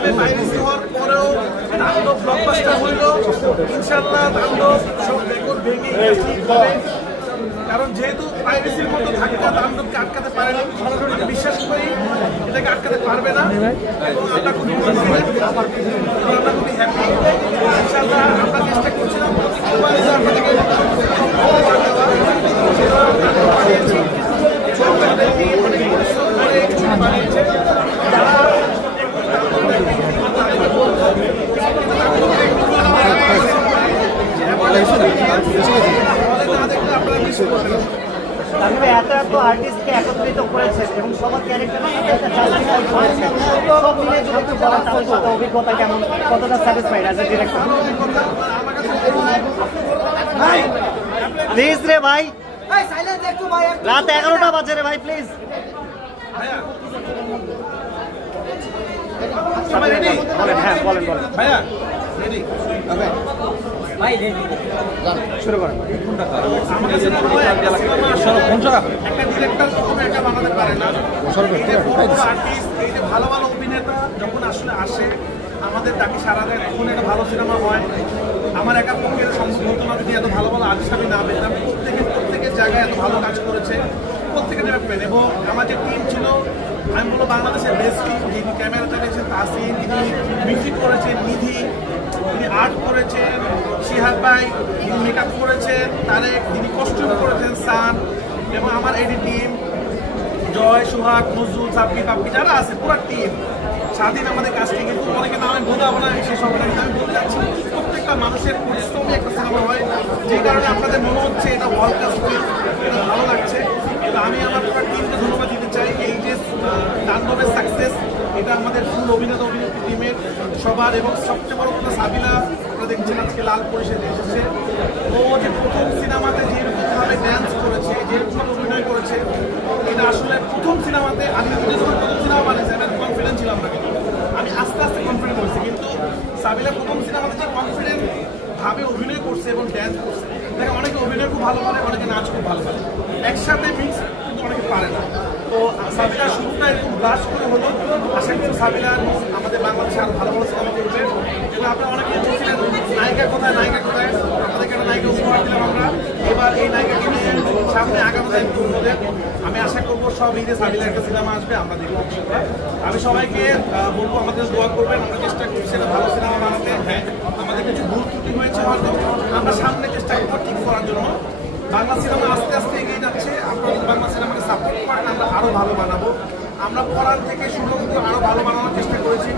এভাবে পাইরেসি হওয়ার পরেও তাণ্ডব ব্লকবাস্টার হইল। ইনশাআল্লাহ তাণ্ডব সব রেকর্ড ভেঙে হবে, কারণ যেহেতু পাইরেসির মতো ধাক্কা তাণ্ডবকে আটকাতে পারেনি, আমি বিশ্বাস করি এটাকে আটকাতে পারবে না। এবং আমরা খুবই আমরা খুবই হ্যাপি। ইনশাআল্লাহ আমরা চেষ্টা করছিলাম আপনাদেরকে অনেক পরিশ্রম করে বানিয়েছে যারা এত এত আর্টিস্টকে একত্রিত করেছে এবং সবার ক্যারেক্টার সব মিলে যদি একটু বলার তাহলে সাথে অভিজ্ঞতা কেমন, কতটা satisfied as a director? Please রে ভাই, রাত 11টা বাজে রে ভাই, প্লিজ। হ্যাঁ বলেন বলেন ভাইয়া রেডি শুরু করেন। একটা ডিরেক্টর কখনো একা বানাতে পারে না। আর্টিস্ট এই যে ভালো ভালো অভিনেতা যখন আসলে আসে আমাদের তাকে সারা দেয়, তখন একটা ভালো সিনেমা হয়। আমার একার পক্ষে সম্ভব হতো না যদি এত ভালো ভালো আর্টিস্ট আমি না পেতাম। প্রত্যেকের জায়গায় এত ভালো কাজ করেছে, প্রত্যেকে নেবেন। এবং আমার যে টিম ছিল, আমি বলবো বাংলাদেশের বেস্ট টিম। যিনি ক্যামেরা চালিয়েছেন তাসিন, তিনি মিউজিক করেছেন নিধি, তিনি আর্ট করেছেন শিহাব ভাই, তিনি মেকআপ করেছেন তারেক, তিনি কস্টিউম করেছেন সান, এবং আমার এডি টিম জয়, সোহাগ, নজরুল, সাব্বি, বাপ্পি যারা আছে পুরো টিম। স্বাধীন আমাদের কাজটি, কিন্তু অনেকে নাম আমি বোঝাবো না, সেই সব আমি বলতে চাচ্ছি প্রত্যেকটা মানুষের পরিশ্রমী একটা সিনেমা হয়, যে কারণে আপনাদের মনে হচ্ছে এটা ওয়ার্ল্ড ক্লাস ফিল্ম, এটা ভালো লাগছে। কিন্তু আমি আমার পুরো টিমকে ধন্যবাদ দিতে চাই। এই যে তাণ্ডবের সাকসেস, এটা আমাদের ফুল অভিনেতা অভিনেত্রী টিমের সবার। এবং সবচেয়ে বড় কথা সাবিলা, আপনারা দেখছেন আজকে লাল পরিষদে এসেছে। ও যে প্রথম সিনেমাতে যেরকমভাবে ড্যান্স করেছে, যেরকম অভিনয় করেছে, এটা আসলে প্রথম সিনেমাতে আমি নিজে যখন প্রথম সিনেমা বানিয়েছি আমি কনফিডেন্ট ছিলাম না, আমি আস্তে আস্তে কনফিডেন্ট হয়েছি। কিন্তু সাবিলা প্রথম সিনেমাতে যে কনফিডেন্ট ভাবে অভিনয় করছে এবং ড্যান্স করছে, দেখে অনেকে অভিনয় খুব ভালো পারে, অনেকে নাচ খুব ভালো পারে, একসাথে মিক্স কিন্তু অনেকে পারে না। তো সাবিলা শুরুটা এরকম ব্লাস্ট করে হলো। আশা করি সাবিলা আমাদের বাংলাদেশে আরো ভালো ভালো সিনেমা করবে। এবং আপনারা অনেকে বলছিলেন নায়িকা কোথায়, নায়িকা কোথায়, আপনাদেরকে একটা নায়িকা উপহার দিলাম আমরা। এবার এই নায়িকাকে নিয়ে সামনে আগানো দায়িত্ব আমাদের। আমি আশা করবো সব ঈদে সাবিলা একটা সিনেমা আসবে, আমরা দেখবো। আমি সবাইকে বলবো আমাদের দোয়া করবেন, আমরা চেষ্টা করছি একটা ভালো সিনেমা বানাতে। হ্যাঁ, আমাদের কিছু ভুল ত্রুটি হয়েছে হয়তো, আমরা সামনে চেষ্টা করবো ঠিক করার জন্য। বাংলা সিনেমা আস্তে আস্তে এগিয়ে যাচ্ছে, আপনারা বাংলা সিনেমাকে সাপোর্ট করেন, আমরা আরও ভালো বানাবো। আমরা পড়ার থেকে শুরু করে আরও ভালো বানানোর চেষ্টা করেছি।